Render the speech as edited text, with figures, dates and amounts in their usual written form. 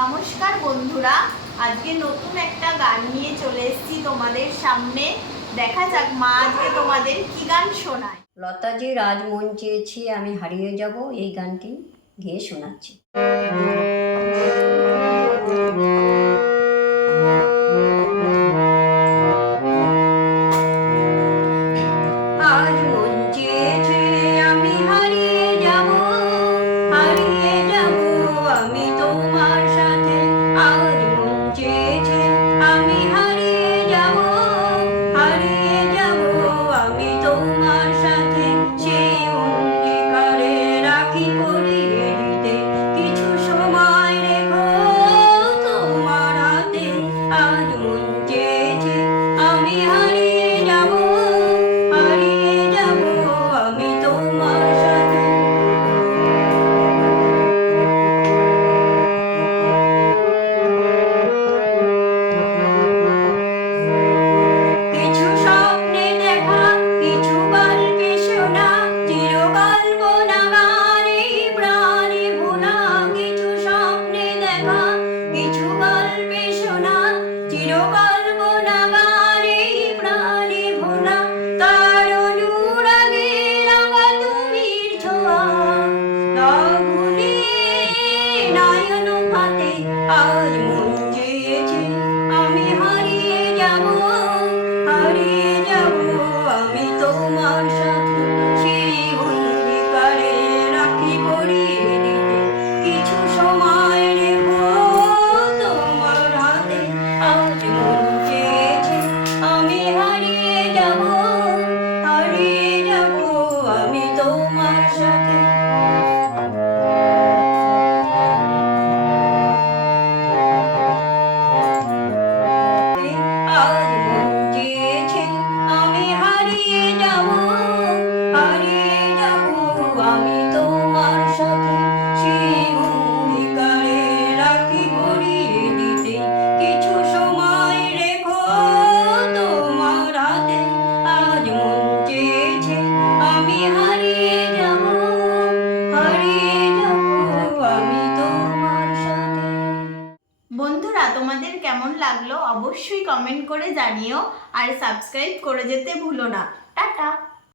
নমস্কার বন্ধুরা, আজকে নতুন একটা গান নিয়ে চলে এসেছি তোমাদের সামনে। দেখা যাক মা আজকে তোমাদের কি গান শোনায়। লতাজি আজ মন চেয়েছি আমি হারিয়ে যাব, এই গানটি গেয়ে শোনাচ্ছি। আজ মন চেয়েছে আমি হারিয়ে যাব, হারিয়ে যাব আমি তোমার সাথে। আজ মন চেয়েছে আমি হারিয়ে যাব, হারিয়ে যাব আমি তোমার সাথে। সেই অঙ্গীকারে রাখি পরিয়ে দিতে কিছু সময় রেখো তোমার হাতে। আজ মন চেয়েছে আমি হারিয়ে যাব, হারিয়ে যাব আমি তোমার সাথে। কিছু স্বপ্নে দেখা, কিছু গল্পে শোনা, চিরগল্প নাগার এই প্রাণে ভোলা। কিছু স্বপ্নে দেখা, কিছু গল্পে শোনা, চিরগল্প নাগার এই প্রাণে ভোলা। তার অনুরাগে রাঙা তুমির ছোঁয়া, তা ভুলিয়ে নয়ন ভাতে। আজ মন চেয়েছে আমি হারিয়ে যাব, হারিয়ে যাব আমি তোমার সাথে। সেই অঙ্গীকারে রাখি পরিয়ে দিতে কিছু সময় রেখো তোমার হাতে। আজ মন চেয়েছে আমি হারিয়ে যাব, হারিয়ে যাব আমি তোমার সাথে। আজ মন চেয়েছে আমি হারিয়ে যাব, হারিয়ে যাব আমি তোমার সাথে। সেই অঙ্গীকারে রাখি পরিয়ে দিতে কিছু সময় রেখো তোমার হাতে। আজ মন চেয়েছে আমি হারিয়ে যাব, হারিয়ে যাব আমি তোমার সাথে। বন্ধুরা, তোমাদের কেমন লাগলো অবশ্যই কমেন্ট করে জানিও, আর সাবস্ক্রাইব করে যেতে ভুলো না। টাটা।